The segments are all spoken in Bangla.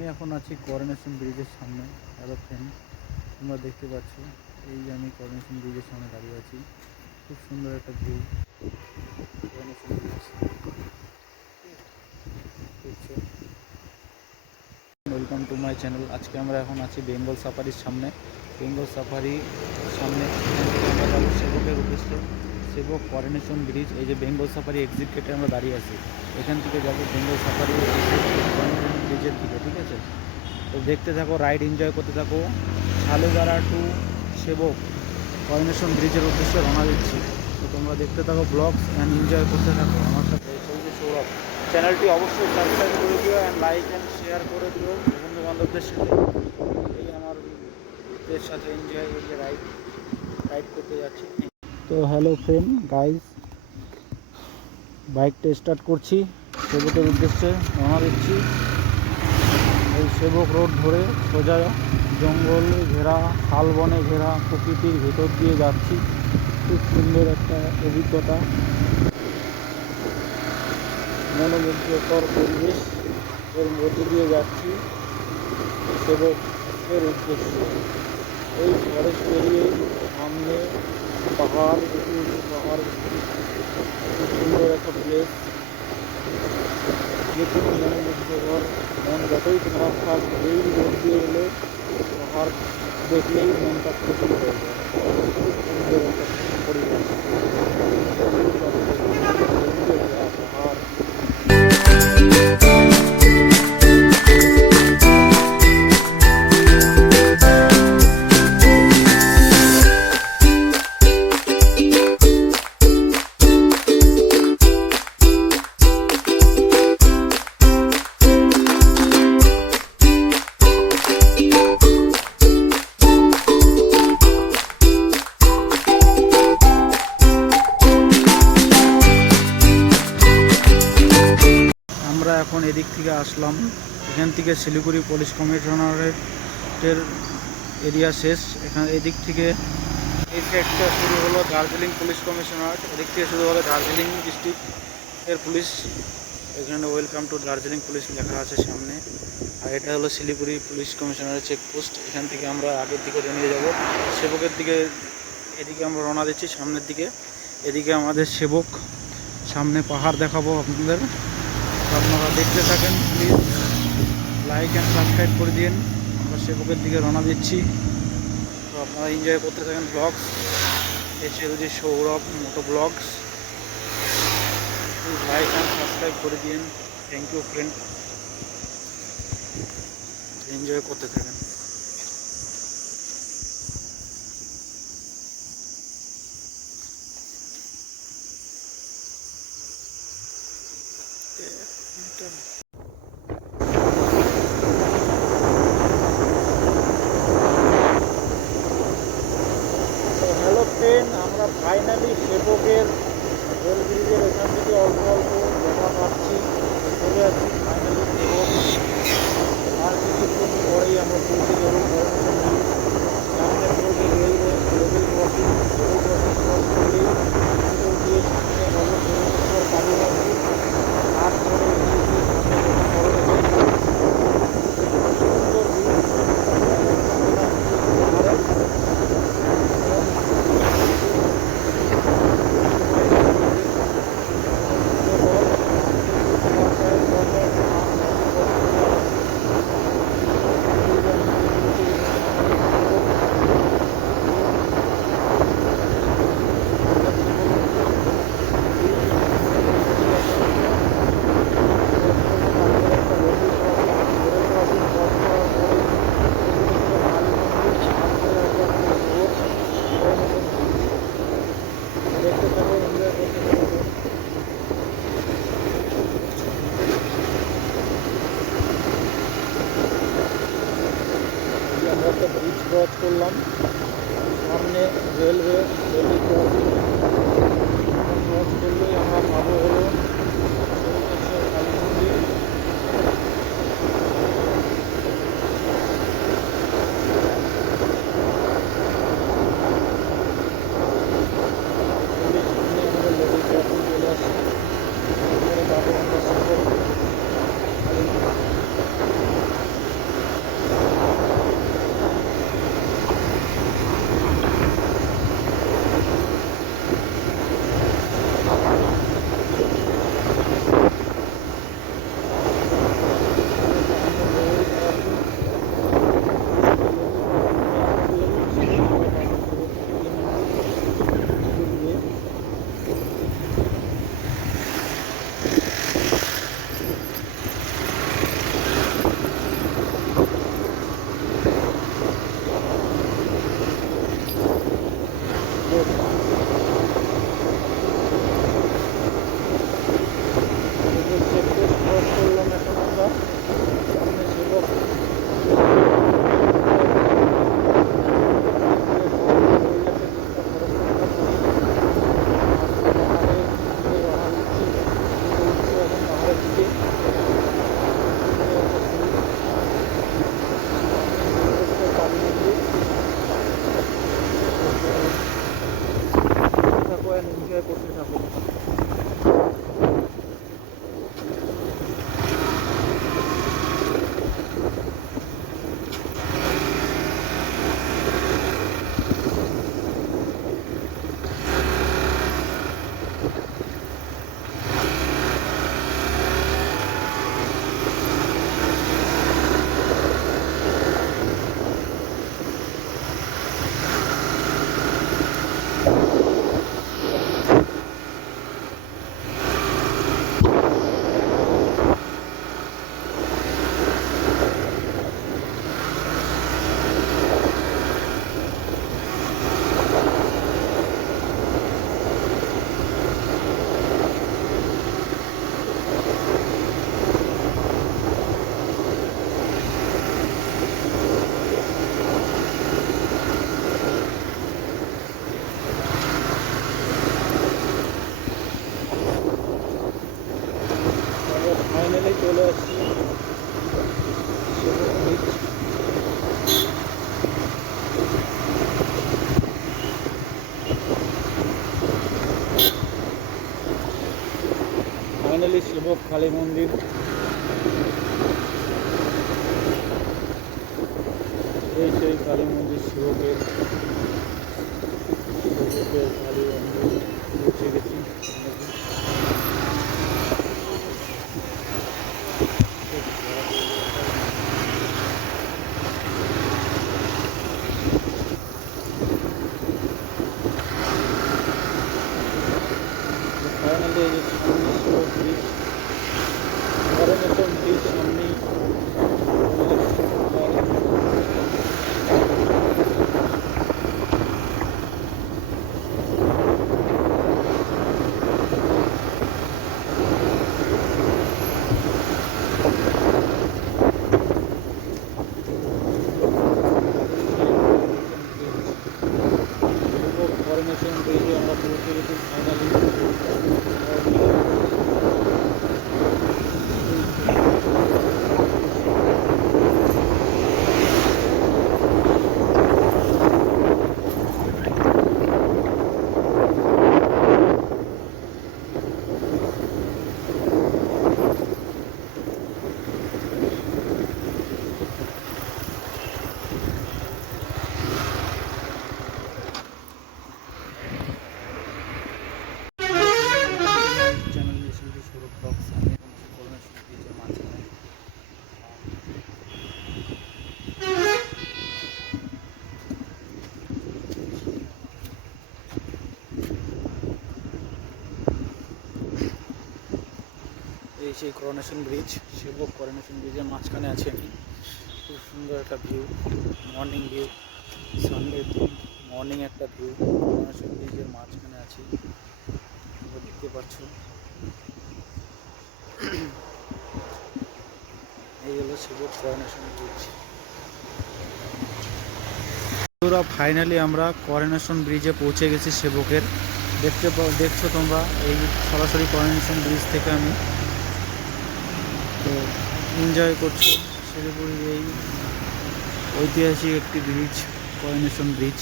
আমি এখন আছি করোনেশন ব্রিজের সামনে। হ্যালো ফ্রেন্ড, তোমরা দেখতে পাচ্ছ এই যে আমি করোনেশন ব্রিজের সামনে দাঁড়িয়ে আছি। খুব সুন্দর একটা ভিউ করোনেশন ব্রিজ দেখছো। Welcome to my channel. আজকে আমরা এখন আছি বেঙ্গল সাফারির সামনে। বেঙ্গল সাফারির সামনে এখান থেকে আমরা যাবো সেবকের উদ্দেশ্যে। সেবক করোনেশন ব্রিজ, এই যে বেঙ্গল সাফারি এক্সিট গেটে আমরা দাঁড়িয়ে আছি। এখান থেকে যাবো বেঙ্গল সাফারি করোনেশন ব্রিজের দিকে, ঠিক আছে? তো দেখতে থাকো, রাইড এনজয় করতে থাকো। শালুগাড়া টু সেবক করোনেশন ব্রিজের উদ্দেশ্যে রওনা দিচ্ছি। তো তোমরা দেখতে থাকো, ব্লগস অ্যান্ড এনজয় করতে থাকো আমার সাথে। চলছে সৌরভ, চ্যানেলটি অবশ্যই সাবস্ক্রাইব করে দিও অ্যান্ড লাইক অ্যান্ড শেয়ার করে দিও বন্ধু বান্ধবদের সাথে। এই আমার সাথে এনজয় এই যে রাইড করতে যাচ্ছি। তো হ্যালো ফ্রেন্ড গাইস, বাইকটা স্টার্ট করছি, সেবকের উদ্দেশ্যে রওনা দিচ্ছি। এই সেবক রোড ধরে সোজা জঙ্গল ঘেরা, শালবনে ঘেরা প্রকৃতির ভেতর দিয়ে যাচ্ছি। খুব সুন্দর একটা অভিজ্ঞতা, মনোমুগ্ধকর পরিবেশ এর মধ্যে দিয়ে যাচ্ছি সেবকের উদ্দেশ্যে। এই ফরেস্ট পেরিয়ে সামনে পাহাড়, উঁচু উঁচু পাহাড়, খুব সুন্দর একটা প্লেস। যে কোনো মনোমুগ্ধকর, মন যতই খারাপ থাক এই রোড দিয়ে এলে পাহাড় দেখলেই মনটা খুশি হয়ে যায়। খুব সুন্দর একটা পরিবেশ, পাহাড়। আমরা এখন এদিক থেকে আসলাম, এখান থেকে শিলিগুড়ি পুলিশ কমিশনারেটের এরিয়া শেষ। এখানে এদিক থেকে এই সাইডটা শুরু হলো দার্জিলিং পুলিশ কমিশনারেট, এদিক থেকে শুরু হলো দার্জিলিং ডিস্ট্রিক্টের পুলিশ। এখানে ওয়েলকাম টু দার্জিলিং পুলিশ লেখা আছে সামনে। আর এটা হলো শিলিগুড়ি পুলিশ কমিশনারের চেকপোস্ট। এখান থেকে আমরা আগের দিকে নিয়ে যাব সেবকের দিকে। এদিকে আমরা রওনা দিচ্ছি সামনের দিকে। এদিকে আমাদের সেবক, সামনে পাহাড় দেখাবো আপনাদের। আপনারা দেখতে থাকেন, প্লিজ লাইক অ্যান্ড সাবস্ক্রাইব করে দিন। আমরা সেবকের দিকে রওনা দিচ্ছি, তো আপনারা এনজয় করতে থাকেন blogs. HLG Sourav moto blogs, please like and subscribe করে দিন। থ্যাংক ইউ ফ্রেন্ড, এনজয় করতে থাকেন। হ্যালো ফ্রেন্ড, আমরা ফাইনালি সেবকের রেল ব্রিজের এখান থেকে অল্প অল্প দেখা পাচ্ছি, চলে আসছি ফাইনালি সেবক। আর কিছুক্ষণ পরেই আমরা পৌঁছে যাবো সামনে পড়বে railway level crossing. Level crossing cross করলেই ভিতর দিয়ে সামনে হলো ভুবনেশ্বর কালী মন্দির। তারপরে এগিয়ে গিয়ে সামনে দেখা করোনেশন সুন্দর ভিউ। আমরা একটা ব্রিজ ক্রস করলাম, সামনে রেলওয়ে লেভেল ক্রসিং। ক্রস করলেই আমরা পাবো হলো ভুবনেশ্বর কালী মন্দির। সামনে আমাদের লেভেল ক্রসিং চলে আসছে, তারপরে পাবো আমরা সেবক কালী মন্দির। কালী মন্দির, এই সেই কালী মন্দির, শিবকের কালী মন্দির পৌঁছে গেছি। ফাইনালি এই যে সামনে শিব ব্রিজ, করোনেশন ব্রিজ সামনেই। করোনেশন ব্রিজে আমরা পৌঁছে গেছি ফাইনালি। চ্যানেল এসে সৌরভ ব্লগস, আমি এখন করোনেশন ব্রিজের মাঝখানে। এই সেই করোনেশন ব্রিজ, শিবক করোনেশন ব্রিজের মাঝখানে আছি আমি। খুব সুন্দর একটা ভিউ, মর্নিং ভিউ, সানডে দিন মর্নিং একটা ভিউ। করোনেশন ব্রিজের মাঝখানে আছি, তোমরা দেখতে পাচ্ছ। এই হলো শিবক করোনেশন ব্রিজ। ফাইনালি আমরা করোনেশন ব্রিজে পৌঁছে গেছি সেবকের। দেখছো তোমরা এই সরাসরি করোনেশন ব্রিজ থেকে আমি তো এনজয় করছি শিলিগুড়ির এই ঐতিহাসিক একটি ব্রিজ, করোনেশন ব্রিজ।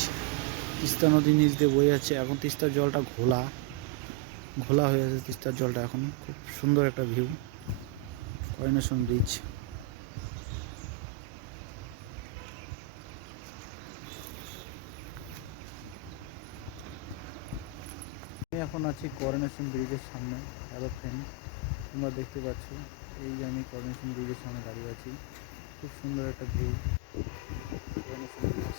তিস্তা নদীর নিচ দিয়ে বয়ে যাচ্ছে, এখন তিস্তার জলটা ঘোলা ঘোলা হয়ে আছে। তিস্তার জলটা এখন খুব সুন্দর একটা ভিউ, করোনেশন ব্রিজ। আমি এখন আছি করোনেশন ব্রিজের সামনে। হ্যালো ফ্রেন্ড, তোমরা দেখতে পাচ্ছ এই যে আমি করোনেশন ব্রিজের সামনে দাঁড়িয়ে আছি। খুব সুন্দর একটা ভিউ করোনেশন ব্রিজ।